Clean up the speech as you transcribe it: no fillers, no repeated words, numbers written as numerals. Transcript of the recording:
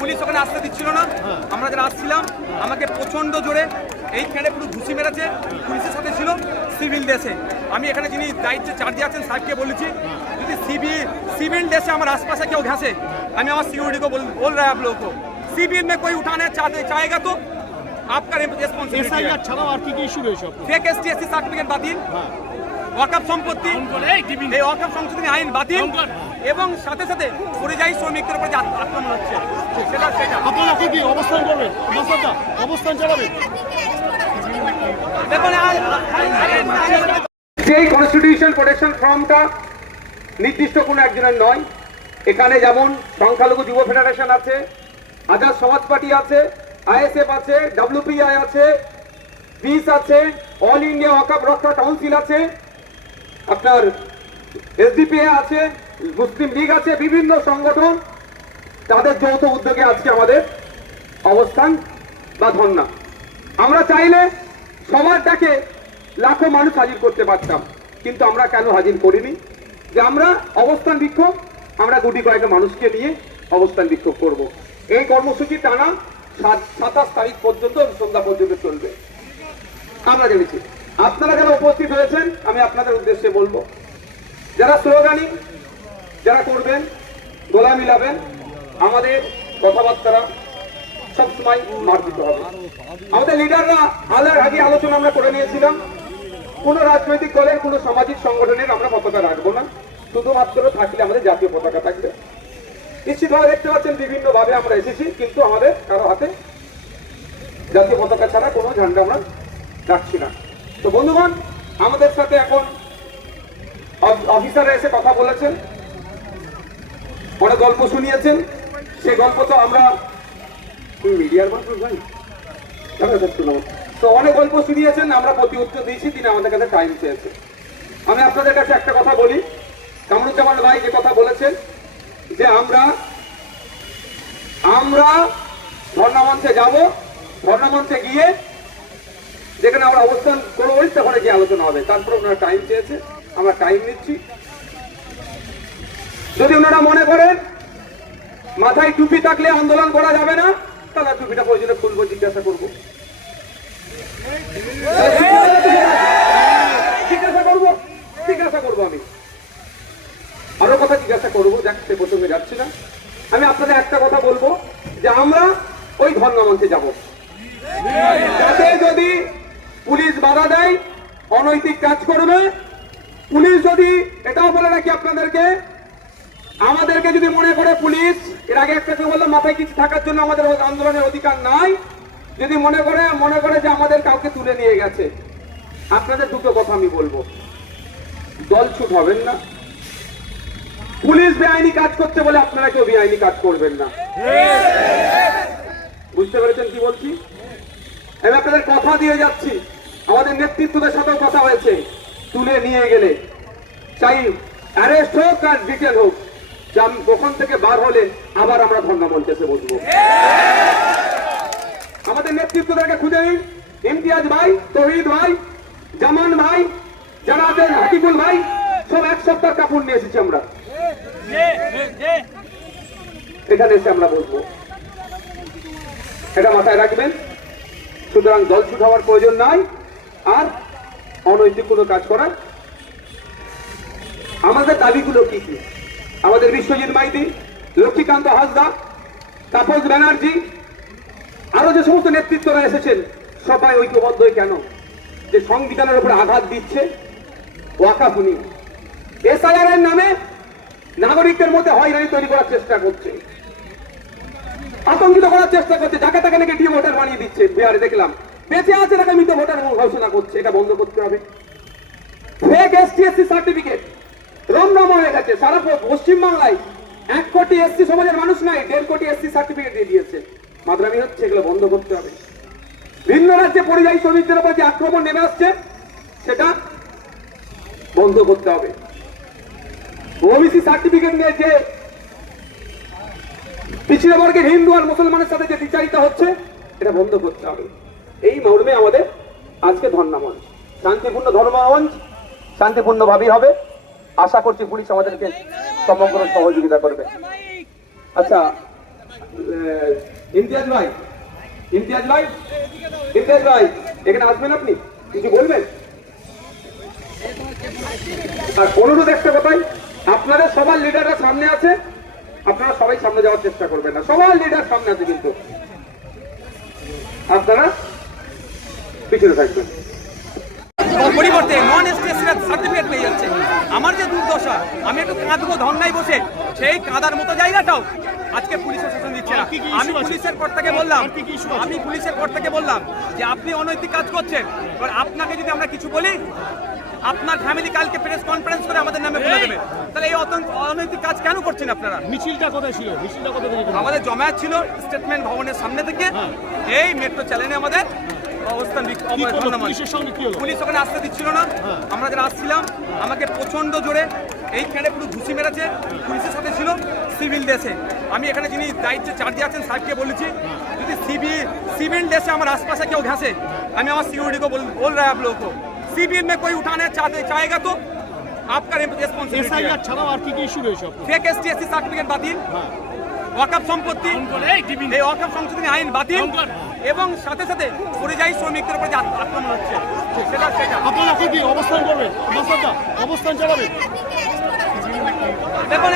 Police ওখানে আসতে দিচ্ছিল না। আমরা যারা আসছিলাম আমাকে প্রচন্ড জোরে এইখানে পুরো ঘুষি মেরেছে। পুলিশের সাথে ছিল সিভিল ড্রেসে। আমি এখানে যিনি দায়িত্বে চার্জে আছেন সাহেবকে বলেছি, যদি सिविल ড্রেসে আমার आसपास কেউ घासे, আমি আমার सिक्योरिटी को बोल रहा है आप लोगों को, सिविल में कोई उठाने चाहेगा तो आपका रेस्पॉन्सिबिलिटी है। ছাড়াও আর কি কি ইস্যু রয়েছে? फेक एसटी সার্টিফিকেট বাতিল, ওয়াকফ সম্পত্তি, এই ওয়াকফ সংশোধনী আইন বাতিল এবং সাথে সাথে পরিযায়ী শ্রমিকদের উপর যে আক্রমণ হচ্ছে সেটা আপনারা কি অবস্থান করবেন? অবস্থান চালাবেন? দেখুন, সেই কনস্টিটিউশন প্রোটেকশন ফর্মটা নির্দিষ্ট কোনো একজনের নয়। এখানে যেমন সংখ্যালঘু যুব ফেডারেশন আছে, আজাদ সমাজ পার্টি আছে, আইএসএফ আছে, ডব্লিউপিআই আছে, পিস আছে, অল ইন্ডিয়া ওয়াকফ রক্ষা কাউন্সিল আছে, আপনার এসডিপিএ আছে, মুসলিম লীগ আছে, বিভিন্ন সংগঠন তাদের যৌথ উদ্যোগে আজকে আমাদের অবস্থান বা ধর্ণা। আমরা চাইলে সবার ডাকে লাখো মানুষ হাজির করতে পারতাম, কিন্তু আমরা কেন হাজির করিনি? যে আমরা অবস্থান বিক্ষোভ, আমরা গুটি কয়েক মানুষকে নিয়ে অবস্থান বিক্ষোভ করব। এই কর্মসূচি টানা 27 তারিখ পর্যন্ত সন্ধ্যা পর্যন্ত চলবে। আমরা জেনেছি আপনারা যারা উপস্থিত হয়েছেন, আমি আপনাদের উদ্দেশ্যে বলবো, যারা স্লোগানি যারা করবেন, গলা মিলাবেন, আমাদের কথাবার্তা সবসময় মার্জিত হবে। আমাদের লিডাররা আগে আলোচনা আমরা করে নিয়েছিলাম, কোন রাজনৈতিক দলের কোন সামাজিক সংগঠনের আমরা পতাকা রাখবো না, শুধুমাত্র থাকলে আমাদের জাতীয় পতাকা থাকবে। নিশ্চিতভাবে দেখতে পাচ্ছেন বিভিন্ন ভাবে আমরা এসেছি, কিন্তু আমাদের কারো হাতে জাতীয় পতাকা ছাড়া কোনো ঝান্ডা আমরা রাখছি না। তো বন্ধুগণ, আমাদের সাথে এখন অফিসাররা এসে কথা বলেছেন, অনেক গল্প শুনিয়েছেন। সেই গল্প তো আমরা মিডিয়ার মানুষ ভাই তো অনেক গল্প শুনিয়েছেন, আমরা প্রতি উত্তর দিয়েছি, তিনি আমাদের কাছে টাইম চেয়েছে। আমি আপনাদের কাছে একটা কথা বলি, কামরুজ্জামান ভাই যে কথা বলেছেন যে আমরা ধর্ণামঞ্চে যাব, ধর্ণামঞ্চে গিয়ে যেখানে আমরা অবস্থান করবো সেখানে গিয়ে আলোচনা হবে। তারপরে ওনারা টাইম চেয়েছে, আমরা টাইম নিচ্ছি। যদি ওনারা মনে করেন মাথায় টুপি থাকলে আন্দোলন করা যাবে না, তাহলে টুপিটা প্রয়োজনে খুলবো, জিজ্ঞাসা করবো, জিজ্ঞাসা করবো। আমি আরো কথা জিজ্ঞাসা করবো, যাক সে প্রসঙ্গে যাচ্ছি না। আমি আপনাদের একটা কথা বলবো যে আমরা ওই ধর্ণামঞ্চে যাব, যাতে যদি পুলিশ বাধা দেয়, অনৈতিক কাজ করবে, পুলিশ যদি, এটাও বলে রাখি আপনাদেরকে, আমাদেরকে যদি মনে করে পুলিশ, এর আগে একটা বললাম মাথায় কিছু থাকার জন্য আমাদের আন্দোলনের অধিকার নাই, যদি মনে করে যে আমাদের কাউকে তুলে নিয়ে গেছে, আপনাদের দুটো কথা আমি বলবো, দলছুট হবেন না। পুলিশ বেআইনি কাজ করছে বলে আপনারা কেউ বেআইনি কাজ করবেন না। বুঝতে পেরেছেন কি বলছি? আমি আপনাদের কথা দিয়ে যাচ্ছি, আমাদের নেতৃত্বদের সাথেও কথা হয়েছে, তুলে নিয়ে গেলে চাই অ্যারেস্ট হোক আর ডিটেল হোক, ওখান থেকে বার হলে আবার আমরা ধর্ণামঞ্চে এসে বসবো। আমাদের নেতৃত্বদেরকে খুঁজে নিন, ইমতিয়াজ ভাই, তৌহিদ ভাই, জামান ভাই, যারা আছেন, হাকিবুল ভাই, সব এক সপ্তাহ কাপড় নিয়ে এসেছি আমরা, এখানে এসে আমরা বসবো। এটা মাথায় রাখবেন। সুতরাং দলছুট হওয়ার প্রয়োজন নাই, আর অনৈতিক কোনো কাজ করার। আমাদের দাবিগুলো কি কি? আমাদের বিশ্বজিৎ মাইতি, লক্ষ্মীকান্ত হাসদা, তাপস ব্যানার্জি, আরো যে সমস্ত নেতৃত্বরা এসেছেন, সবাই ঐক্যবদ্ধ। কেন? যে সংবিধানের উপরে আঘাত দিচ্ছে ওয়াকফ নিয়ে, এসআইআর এর নামে নাগরিকদের মধ্যে হয়রানি তৈরি করার চেষ্টা করছে, আতঙ্কিত করার চেষ্টা করছে, যাকে তাকে নাকি ডি ভোটার বানিয়ে দিচ্ছে। বিহারে দেখলাম বেঁচে আছে তাকে মৃত ভোটার ঘোষণা করছে। এটা বন্ধ করতে হবে। ফেক এসটি সার্টিফিকেট রমরমা হয়ে গেছে সারা পশ্চিমবাংলায়। 1 কোটি এসসি সমাজের মানুষ নাই, 1.5 কোটি এসসি সার্টিফিকেট দিয়ে দিয়েছে। মাদ্রামি হচ্ছে, এগুলো বন্ধ করতে হবে। ভিন্ন রাজ্যে পরিযায়ী শ্রমিকদের উপর যে আক্রমণ নেমে আসছে, সেটা বন্ধ করতে হবে। ওবিসি সার্টিফিকেট নিয়ে যে পিছিয়ে বর্গের হিন্দু আর মুসলমানের সাথে যে বিচারিত হচ্ছে, এটা বন্ধ করতে হবে। এই মর্মে আমাদের আজকে ধর্ণামঞ্চ, শান্তিপূর্ণ ধর্মমঞ্চ, শান্তিপূর্ণ ভাবেই হবে। আশা করছি পুলিশ আমাদেরকে সমগ্র সহযোগিতা করবে। আচ্ছা, ইমতিয়াজ ভাই, ইমতিয়াজ ভাই, ইমতিয়াজ ভাই, এখানে আসবেন আপনি, কিছু বলবেন? আর অনুরোধ একটা কথাই, আপনাদের সবার লিডাররা সামনে আছে, আপনারা সবাই সামনে যাওয়ার চেষ্টা করবেন না, সবার লিডার সামনে আছে, কিন্তু আপনারা পিছনে থাকবেন। পরিবর্তে নন এসটিএসসিরা সার্টিফিকেট পেয়ে যাচ্ছে। আমার যে দুর্দশা, আমি একটু কাঁদবো ধর্নায় বসে, সেই কাঁদার মতো জায়গাটাও আজকে পুলিশ শাসন দিচ্ছে না। আমি পুলিশের কর্তাকে বললাম, যে আপনি অনৈতিক কাজ করছেন, এবার আপনাকে যদি আমরা কিছু বলি, আপনার ফ্যামিলি কালকে প্রেস কনফারেন্স করে আমাদের নামে বলে দেবে। তাহলে এই অনৈতিক কাজ কেন করছেন আপনারা? মিছিলটা কোথায় ছিল? মিছিলটা কোথায় থেকে? আমাদের জমায়েত ছিল স্টেটমেন্ট ভবনের সামনে থেকে, এই মেট্রো চ্যানেলে আমাদের অবস্থান। পুলিশ ওখানে আসতে দিচ্ছিল না। আমরা যারা আসছিলাম, আমাকে প্রচন্ড জোরে এইখানে পুরো ঘুষি মেরেছে, পুলিশের সাথে ছিল সিভিল ড্রেসে। আমি এখানে যিনি দায়িত্বে চার্জে আছেন সাহেবকে বলেছি, যদি सिविल ড্রেসে আমার आसपास কেউ घासे, আমি আমার সিকিউরিটি को बोल रहा है आप लोगों को, सिविल में कोई उठाने चाहेगा तो आपका रेस्पॉन्सिबिलिटी है। ছাড়াও আর কি কি ইস্যু রয়েছে? फेक एसटीएससी সার্টিফিকেট বাতিল, ওয়াকফ সম্পত্তি, এই ওয়াকফ সংশোধনী আইন বাতিল, এবং সাথে সাথে পরিযায়ী শ্রমিকদের উপর যে আক্রমণ হচ্ছে সেটা আপনারা কি অবস্থান করবেন? অবস্থান চালাবেন? দেখুন